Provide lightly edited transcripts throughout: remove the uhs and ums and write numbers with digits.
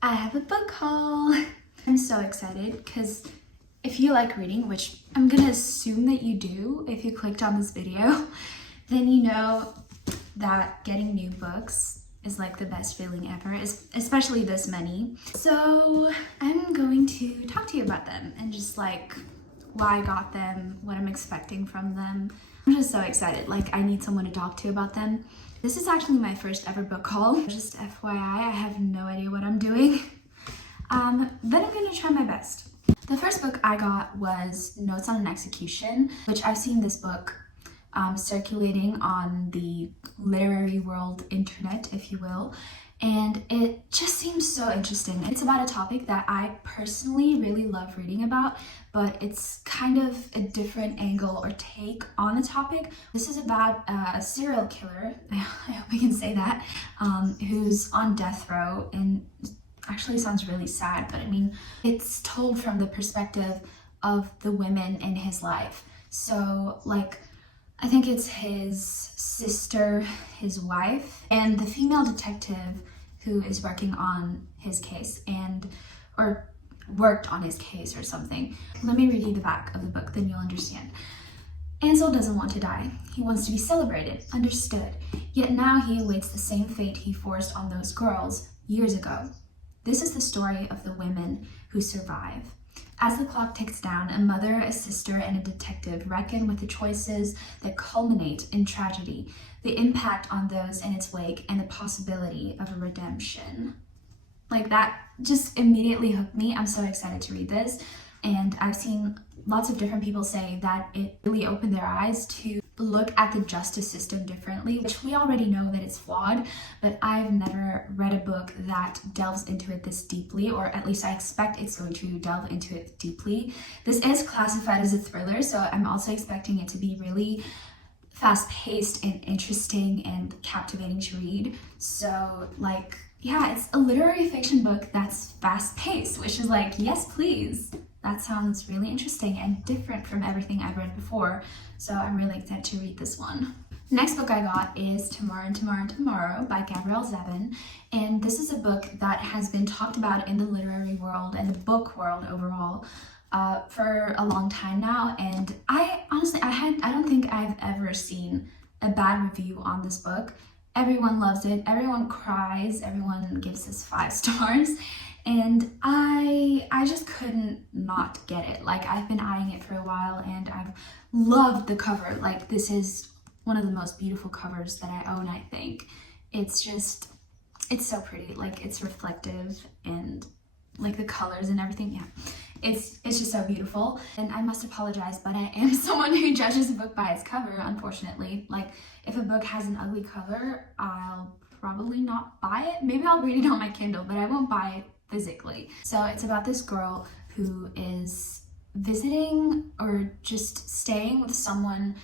I have a book haul. I'm so excited because if you like reading, which I'm gonna assume that you do if you clicked on this video, then you know that getting new books is like the best feeling ever, especially this many. So I'm going to talk to you about them and just like why I got them, what I'm expecting from them. I'm just so excited. Like, I need someone to talk to about them. This is actually my first ever book haul. Just FYI, I have no idea what I'm doing. But I'm gonna try my best. The first book I got was Notes on an Execution, which I've seen this book circulating on the literary world internet, if you will. And it just seems so interesting. It's about a topic that I personally really love reading about, but it's kind of a different angle or take on the topic. This is about a serial killer, I hope I can say that, who's on death row, and actually sounds really sad, but I mean, it's told from the perspective of the women in his life. So like, I think it's his sister, his wife, and the female detective who is working on his case or worked on his case or something. Let me read you the back of the book, then you'll understand. Ansel doesn't want to die. He wants to be celebrated, understood. Yet now he awaits the same fate he forced on those girls years ago. This is the story of the women who survive. As the clock ticks down, a mother, a sister, and a detective reckon with the choices that culminate in tragedy, the impact on those in its wake, and the possibility of a redemption. Like, that just immediately hooked me. I'm so excited to read this. And I've seen lots of different people say that it really opened their eyes to look at the justice system differently, which we already know that it's flawed, but I've never read a book that delves into it this deeply, or at least I expect it's going to delve into it deeply. This is classified as a thriller, so I'm also expecting it to be really fast-paced and interesting and captivating to read. So like, yeah, it's a literary fiction book that's fast-paced, which is like, yes, please. That sounds really interesting and different from everything I've read before, so I'm really excited to read this one. Next book I got is Tomorrow and Tomorrow and Tomorrow by Gabrielle Zevin, and this is a book that has been talked about in the literary world and the book world overall for a long time now, and I honestly, I don't think I've ever seen a bad review on this book. Everyone loves it, everyone cries, everyone gives this 5 stars. And I just couldn't not get it. Like, I've been eyeing it for a while and I've loved the cover. Like, this is one of the most beautiful covers that I own, I think. It's so pretty. Like, it's reflective and like the colors and everything. Yeah, it's just so beautiful. And I must apologize, but I am someone who judges a book by its cover, unfortunately. Like, if a book has an ugly cover, I'll probably not buy it. Maybe I'll read it on my Kindle, but I won't buy it physically. So it's about this girl who is visiting or just staying with someone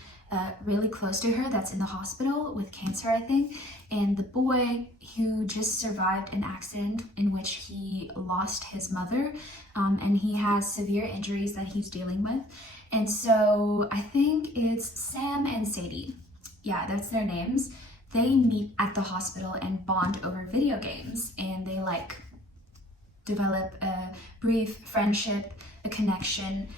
really close to her that's in the hospital with cancer, I think, and the boy who just survived an accident in which he lost his mother, and he has severe injuries that he's dealing with. And so I think it's Sam and Sadie. Yeah, that's their names. They meet at the hospital and bond over video games, and they like develop a brief friendship, a connection,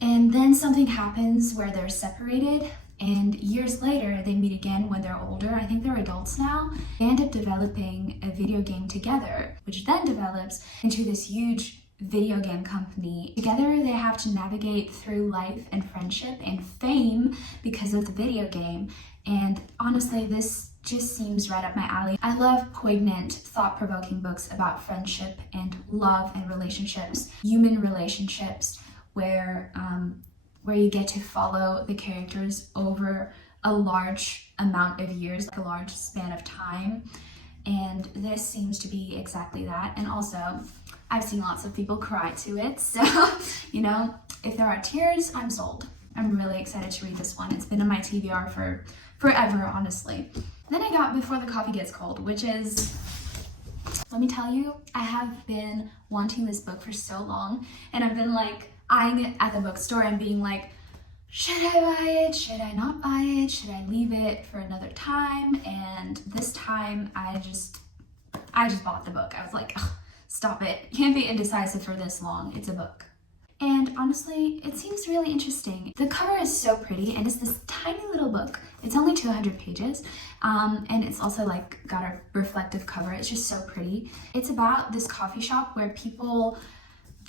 and then something happens where they're separated, and years later they meet again when they're older. I think they're adults now. They end up developing a video game together, which then develops into this huge video game company. Together they have to navigate through life and friendship and fame because of the video game. And honestly, this just seems right up my alley. I love poignant, thought-provoking books about friendship and love and relationships, human relationships, where you get to follow the characters over a large amount of years, like a large span of time. And this seems to be exactly that. And also, I've seen lots of people cry to it, so you know, if there are tears, I'm sold. I'm really excited to read this one. It's been in my TBR for forever, honestly. Then I got Before the Coffee Gets Cold, which is, let me tell you, I have been wanting this book for so long, and I've been like eyeing it at the bookstore and being like, should I buy it? Should I not buy it? Should I leave it for another time? And this time I just bought the book. I was like, ugh, stop it. You can't be indecisive for this long. It's a book. And honestly, it seems really interesting. The cover is so pretty, and it's this tiny little book. It's only 200 pages, and it's also like got a reflective cover. It's just so pretty. It's about this coffee shop where people,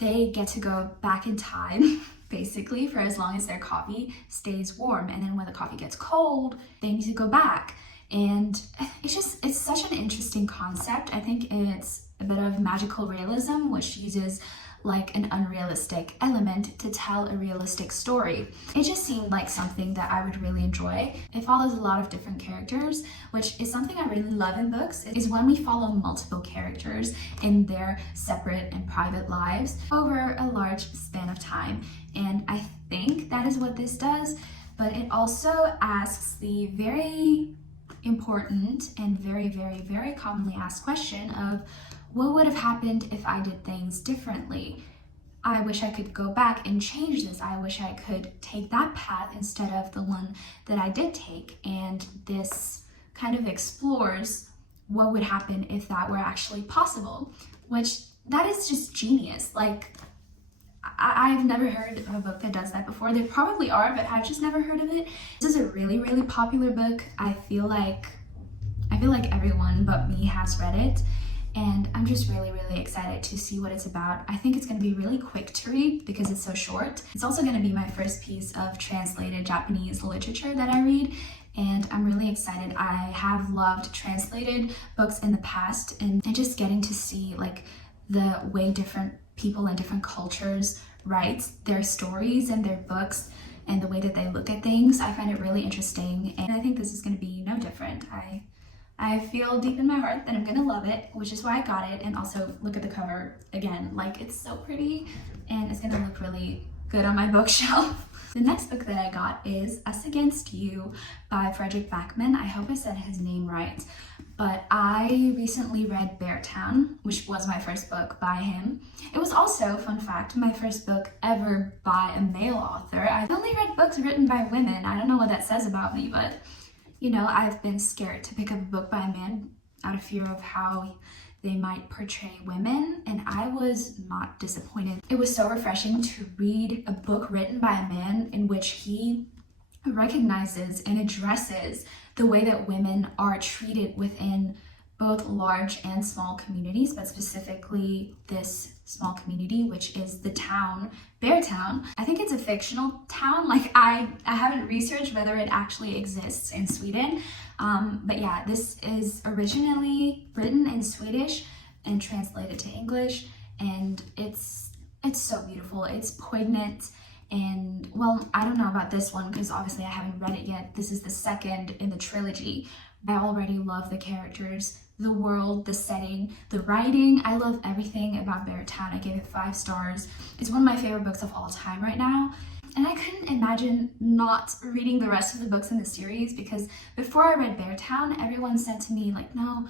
they get to go back in time basically for as long as their coffee stays warm, and then when the coffee gets cold, they need to go back. And it's such an interesting concept. I think it's a bit of magical realism, which uses like an unrealistic element to tell a realistic story. It just seemed like something that I would really enjoy. It follows a lot of different characters, which is something I really love in books, is when we follow multiple characters in their separate and private lives over a large span of time. And I think that is what this does, but it also asks the very important and very, very, very commonly asked question of, what would have happened if I did things differently? I wish I could go back and change this. I wish I could take that path instead of the one that I did take. And this kind of explores what would happen if that were actually possible, which that is just genius. Like, I've never heard of a book that does that before. There probably are, but I've just never heard of it. This is a really, really popular book. I feel like everyone but me has read it. And I'm just really, really excited to see what it's about. I think it's going to be really quick to read because it's so short. It's also going to be my first piece of translated Japanese literature that I read, and I'm really excited. I have loved translated books in the past, and just getting to see like the way different people in different cultures write their stories and their books and the way that they look at things. I find it really interesting, and I think this is going to be no different. I feel deep in my heart that I'm gonna love it, which is why I got it. And also look at the cover again, like it's so pretty and it's gonna look really good on my bookshelf. The next book that I got is Us Against You by Fredrik Backman. I hope I said his name right, but I recently read Beartown, which was my first book by him. It was also, fun fact, my first book ever by a male author. I've only read books written by women. I don't know what that says about me, but you know, I've been scared to pick up a book by a man out of fear of how they might portray women, and I was not disappointed. It was so refreshing to read a book written by a man in which he recognizes and addresses the way that women are treated within both large and small communities, but specifically this small community, which is the town, Beartown. I think it's a fictional town. Like I haven't researched whether it actually exists in Sweden. But yeah, this is originally written in Swedish and translated to English. And it's so beautiful. It's poignant. And well, I don't know about this one because obviously I haven't read it yet. This is the second in the trilogy. I already love the characters, the world, the setting, the writing. I love everything about Beartown. I gave it 5 stars. It's one of my favorite books of all time right now. And I couldn't imagine not reading the rest of the books in the series because before I read Beartown, everyone said to me like, no,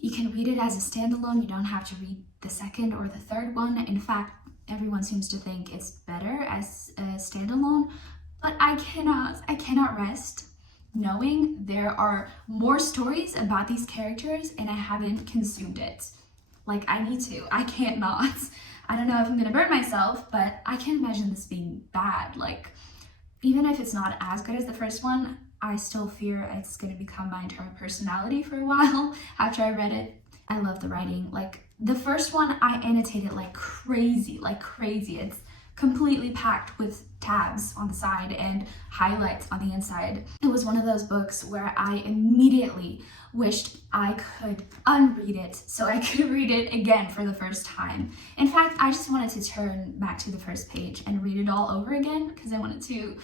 you can read it as a standalone. You don't have to read the second or the third one. In fact, everyone seems to think it's better as a standalone, but I cannot rest knowing there are more stories about these characters and I haven't consumed it. Like I need to. I can't not. I don't know if I'm gonna burn myself, but I can't imagine this being bad. Like even if it's not as good as the first one, I still fear it's gonna become my entire personality for a while after I read it. I love the writing. Like the first one, I annotated like crazy. It's completely packed with tabs on the side and highlights on the inside. It was one of those books where I immediately wished I could unread it so I could read it again for the first time. In fact, I just wanted to turn back to the first page and read it all over again because I wanted to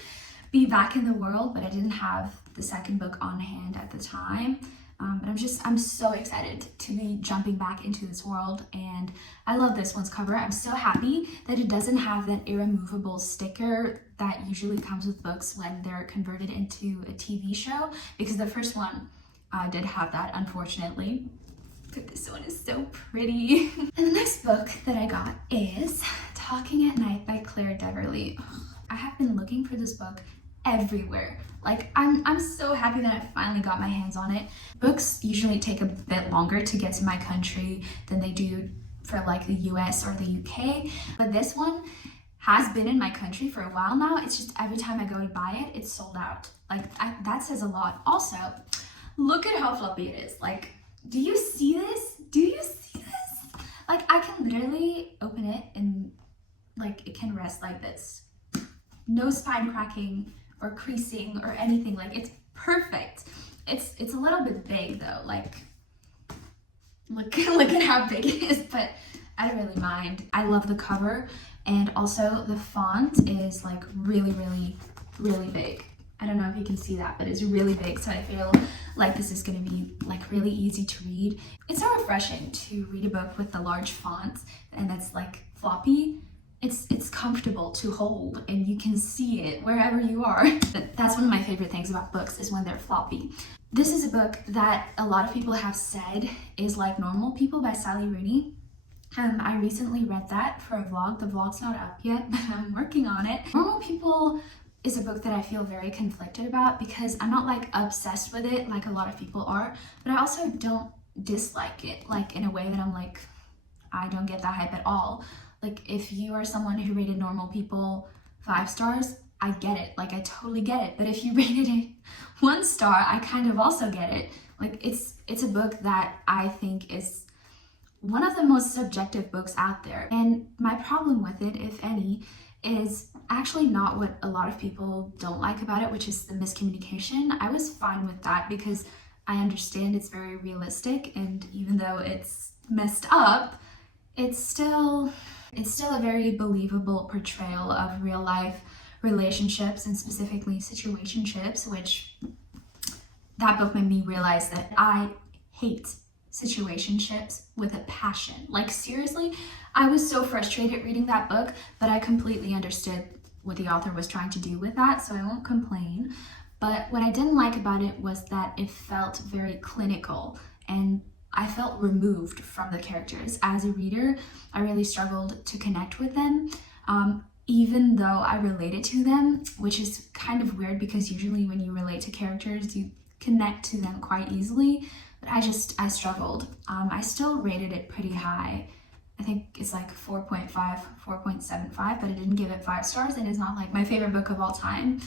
be back in the world, but I didn't have the second book on hand at the time. But I'm so excited to be jumping back into this world, and I love this one's cover. I'm so happy that it doesn't have that irremovable sticker that usually comes with books when they're converted into a TV show, because the first one did have that, unfortunately. But this one is so pretty. And the next book that I got is Talking at Night by Claire Deverley. I have been looking for this book everywhere. Like I'm so happy that I finally got my hands on it. Books usually take a bit longer to get to my country than they do for like the US or the UK, but this one has been in my country for a while now. It's just every time I go to buy it, it's sold out. Like that says a lot. Also, look at how floppy it is. Like, do you see this? Do you see this? Like, I can literally open it and like it can rest like this. No spine cracking or creasing or anything. Like, it's perfect. It's a little bit big though. Like, look at how big it is, but I don't really mind. I love the cover, and also the font is like really big. I don't know if you can see that, but it's really big, so I feel like this is gonna be like really easy to read. It's so refreshing to read a book with the large font and that's like floppy. It's comfortable to hold and you can see it wherever you are. That's one of my favorite things about books, is when they're floppy. This is a book that a lot of people have said is like Normal People by Sally Rooney. I recently read that for a vlog. The vlog's not up yet, but I'm working on it. Normal People is a book that I feel very conflicted about because I'm not like obsessed with it like a lot of people are, but I also don't dislike it like in a way that I'm like, I don't get that hype at all. Like, if you are someone who rated Normal People 5 stars, I get it. Like, I totally get it. But if you rated it 1 star, I kind of also get it. Like, it's a book that I think is one of the most subjective books out there. And my problem with it, if any, is actually not what a lot of people don't like about it, which is the miscommunication. I was fine with that because I understand it's very realistic, and even though it's messed up, it's still a very believable portrayal of real life relationships, and specifically situationships, which that book made me realize that I hate situationships with a passion. Like, seriously, I was so frustrated reading that book, but I completely understood what the author was trying to do with that, so I won't complain. But what I didn't like about it was that it felt very clinical, and I felt removed from the characters. As a reader, I really struggled to connect with them, even though I related to them, which is kind of weird because usually when you relate to characters, you connect to them quite easily. But I struggled. I still rated it pretty high. I think it's like 4.5, 4.75, but I didn't give it 5 stars, and it's not like my favorite book of all time.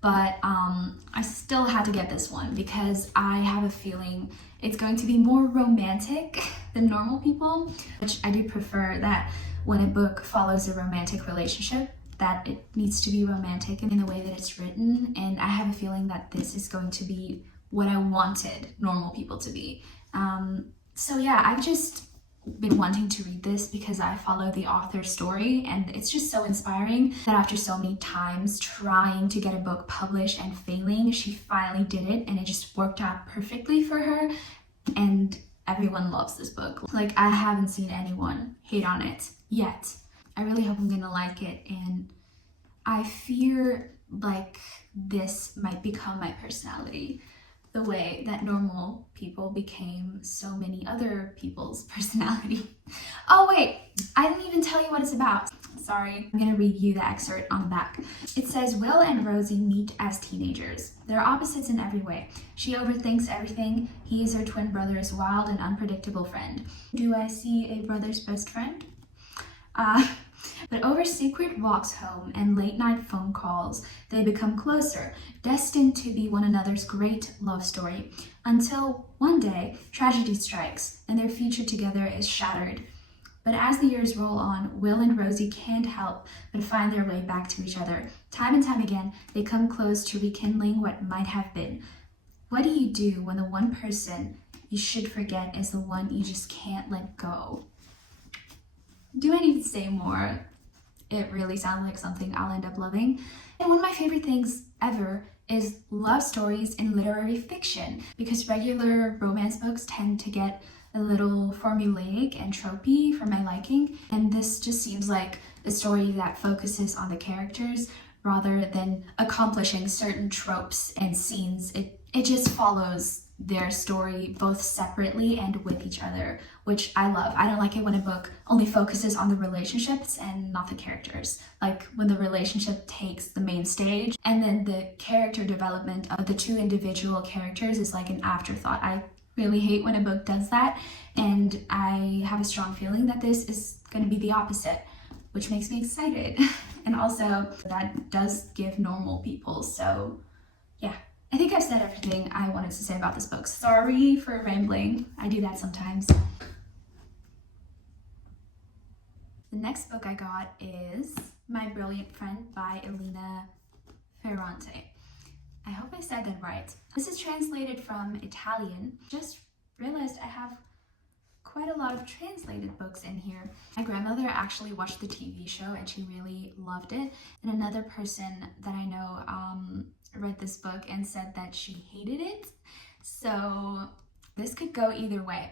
But I still had to get this one because I have a feeling it's going to be more romantic than Normal People, which I do prefer that when a book follows a romantic relationship, that it needs to be romantic in the way that it's written. And I have a feeling that this is going to be what I wanted Normal People to be. So yeah, I've just been wanting to read this because I follow the author's story, and it's just so inspiring that after so many times trying to get a book published and failing, she finally did it, and it just worked out perfectly for her, and everyone loves this book. Like, I haven't seen anyone hate on it yet. I really hope I'm gonna like it, and I fear like this might become my personality, the way that Normal People became so many other people's personality. Oh wait, I didn't even tell you what it's about. Sorry, I'm gonna read you the excerpt on the back. It says, Will and Rosie meet as teenagers. They're opposites in every way. She overthinks everything. He is her twin brother's wild and unpredictable friend. Do I see a brother's best friend? But over secret walks home and late night phone calls, they become closer, destined to be one another's great love story, until one day tragedy strikes and their future together is shattered. But as the years roll on, Will and Rosie can't help but find their way back to each other. Time and time again, they come close to rekindling what might have been. What do you do when the one person you should forget is the one you just can't let go? Do I need to say more? It really sounds like something I'll end up loving. And one of my favorite things ever is love stories in literary fiction, because regular romance books tend to get a little formulaic and tropey for my liking, and this just seems like a story that focuses on the characters rather than accomplishing certain tropes and scenes. It just follows their story both separately and with each other, which I love. I don't like it when a book only focuses on the relationships and not the characters. Like when the relationship takes the main stage and then the character development of the two individual characters is like an afterthought. really hate when a book does that, and I have a strong feeling that this is going to be the opposite, which makes me excited. And also, that does give normal people, so yeah. I think I've said everything I wanted to say about this book. Sorry for rambling, I do that sometimes. The next book I got is My Brilliant Friend by Elena Ferrante. I hope I said that right. This is translated from Italian. Just realized I have quite a lot of translated books in here. My grandmother actually watched the TV show and she really loved it. And another person that I know read this book and said that she hated it. So this could go either way.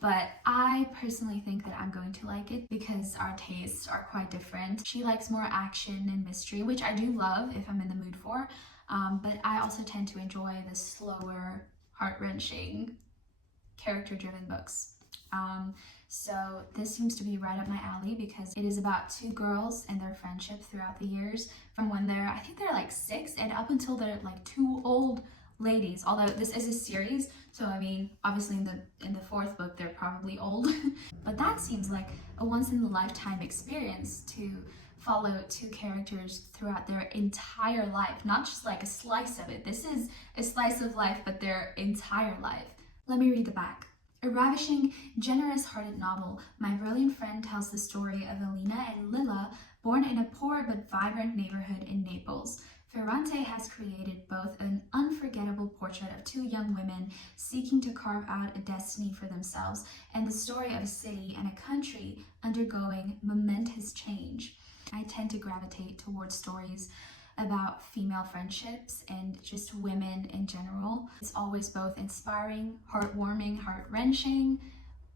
But I personally think that I'm going to like it because our tastes are quite different. She likes more action and mystery, which I do love if I'm in the mood for. But I also tend to enjoy the slower, heart-wrenching, character-driven books. So this seems to be right up my alley because it is about two girls and their friendship throughout the years from when I think they're like 6 and up until they're like 2 old ladies. Although this is a series, so I mean, obviously in the 4th book they're probably old, but that seems like a once-in-a-lifetime experience to follow 2 characters throughout their entire life, not just like a slice of it. This is a slice of life, but their entire life. Let me read the back. A ravishing, generous-hearted novel, My Brilliant Friend tells the story of Elena and Lilla, born in a poor but vibrant neighborhood in Naples. Ferrante has created both an unforgettable portrait of 2 young women seeking to carve out a destiny for themselves and the story of a city and a country undergoing momentous change. I tend to gravitate towards stories about female friendships and just women in general. It's always both inspiring, heartwarming, heart-wrenching,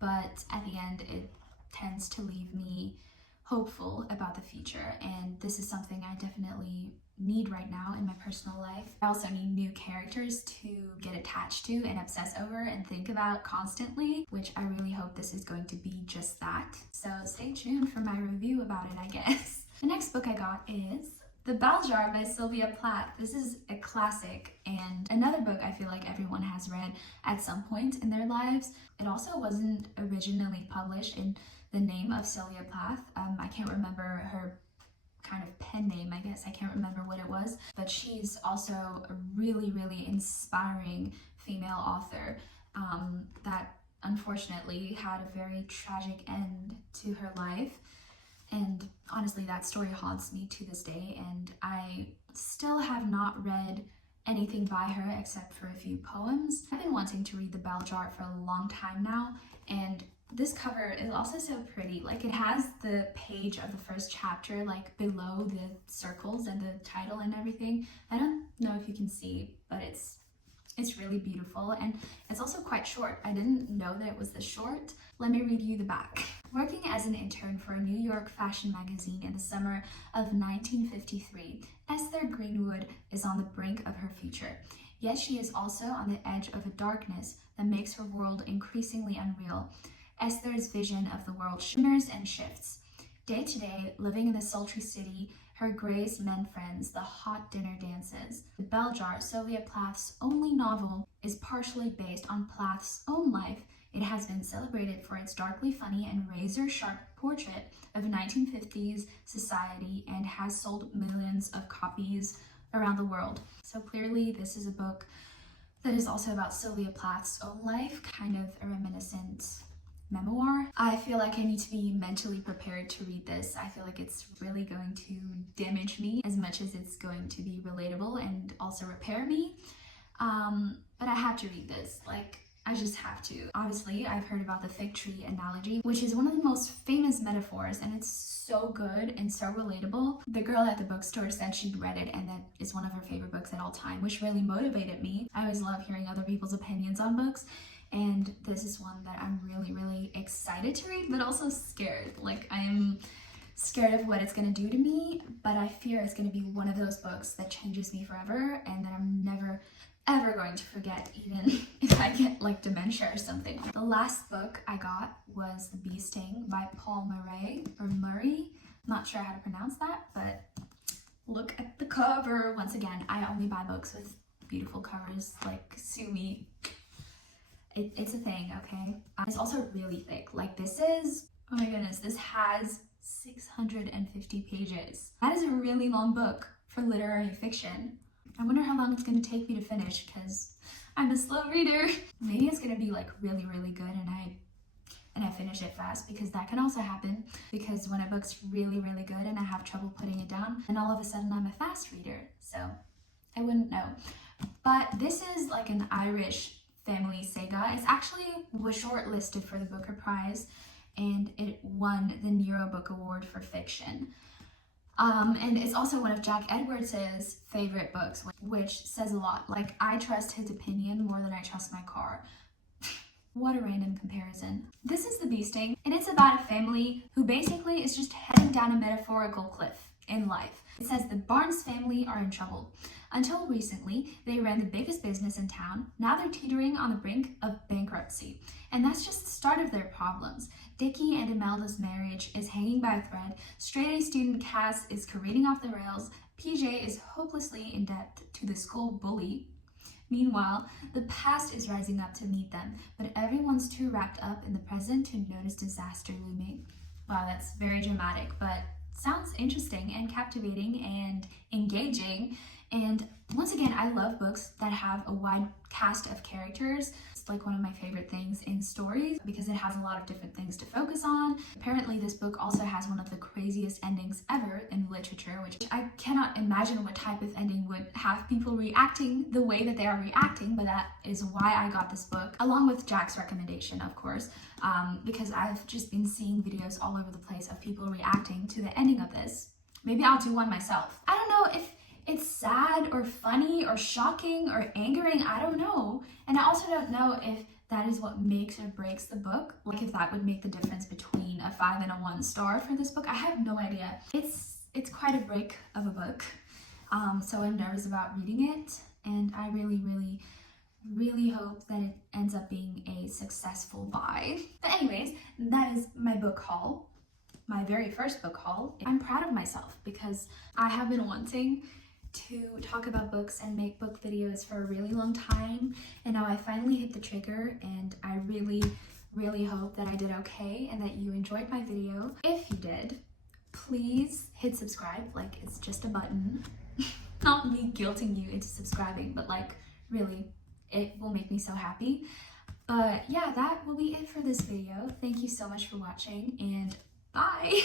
but at the end it tends to leave me hopeful about the future, and this is something I definitely need right now in my personal life. I also need new characters to get attached to and obsess over and think about constantly, which I really hope this is going to be just that. So stay tuned for my review about it, I guess. The next book I got is The Bell Jar by Sylvia Plath. This is a classic and another book I feel like everyone has read at some point in their lives. It also wasn't originally published in the name of Sylvia Plath. I can't remember her kind of pen name, I guess. I can't remember what it was, but she's also a really, really inspiring female author that unfortunately had a very tragic end to her life. And honestly, that story haunts me to this day, and I still have not read anything by her except for a few poems. I've been wanting to read The Bell Jar for a long time now, and this cover is also so pretty. Like, it has the page of the first chapter like below the circles and the title and everything. I don't know if you can see, but it's really beautiful, and it's also quite short. I didn't know that it was this short. Let me read you the back. Working as an intern for a New York fashion magazine in the summer of 1953, Esther Greenwood is on the brink of her future. Yet she is also on the edge of a darkness that makes her world increasingly unreal. Esther's vision of the world shimmers and shifts. Day to day, living in the sultry city, her Grey's men friends, the hot dinner dances. The Bell Jar, Sylvia Plath's only novel, is partially based on Plath's own life. It has been celebrated for its darkly funny and razor-sharp portrait of 1950s society and has sold millions of copies around the world. So clearly this is a book that is also about Sylvia Plath's own life, kind of a reminiscent memoir. I feel like I need to be mentally prepared to read this. I feel like it's really going to damage me as much as it's going to be relatable and also repair me. But I have to read this. Like, I just have to. Obviously, I've heard about the fig tree analogy, which is one of the most famous metaphors, and it's so good and so relatable. The girl at the bookstore said she'd read it and that it's one of her favorite books at all time, which really motivated me. I always love hearing other people's opinions on books, and this is one that I'm really, really excited to read, but also scared. Like, I'm scared of what it's gonna do to me, but I fear it's gonna be one of those books that changes me forever and that I'm never ever going to forget, even if I get like dementia or something. The last book I got was The Bee Sting by Paul Murray, or Murray. Not sure how to pronounce that, but look at the cover. Once again, I only buy books with beautiful covers, like, sue me. It's a thing, okay? It's also really thick. Like this is, oh my goodness, this has 650 pages. That is a really long book for literary fiction. I wonder how long it's going to take me to finish because I'm a slow reader. Maybe it's going to be like really, really good and I finish it fast, because that can also happen, because when a book's really, really good and I have trouble putting it down, and all of a sudden I'm a fast reader. So I wouldn't know. But this is like an Irish family saga. It's actually was shortlisted for the Booker Prize and it won the Nero Book Award for fiction. And it's also one of Jack Edwards' favorite books, which says a lot. Like, I trust his opinion more than I trust my car. What a random comparison. This is The Bee Sting, and it's about a family who basically is just heading down a metaphorical cliff in life. It says the Barnes family are in trouble. Until recently, they ran the biggest business in town. Now they're teetering on the brink of bankruptcy. And that's just the start of their problems. Dickie and Imelda's marriage is hanging by a thread. Straight-A student Cass is careening off the rails. PJ is hopelessly in debt to the school bully. Meanwhile, the past is rising up to meet them, but everyone's too wrapped up in the present to notice disaster looming. Wow, that's very dramatic, but sounds interesting and captivating and engaging. And once again, I love books that have a wide cast of characters. It's like one of my favorite things in stories because it has a lot of different things to focus on. Apparently, this book also has one of the craziest endings ever in literature, which I cannot imagine what type of ending would have people reacting the way that they are reacting, but that is why I got this book, along with Jack's recommendation, of course, because I've just been seeing videos all over the place of people reacting to the ending of this. Maybe I'll do one myself. I don't know if it's sad or funny or shocking or angering, I don't know. And I also don't know if that is what makes or breaks the book. Like if that would make the difference between a 5 and a 1 star for this book. I have no idea. It's quite a break of a book. So I'm nervous about reading it. And I really, really, really hope that it ends up being a successful buy. But anyways, that is my book haul. My very first book haul. I'm proud of myself because I have been wanting to talk about books and make book videos for a really long time, and now I finally hit the trigger, and I really, really hope that I did okay and that you enjoyed my video. If you did, please hit subscribe. Like, it's just a button. Not me guilting you into subscribing, but like, really, it will make me so happy. But yeah, that will be it for this video. Thank you so much for watching, and bye!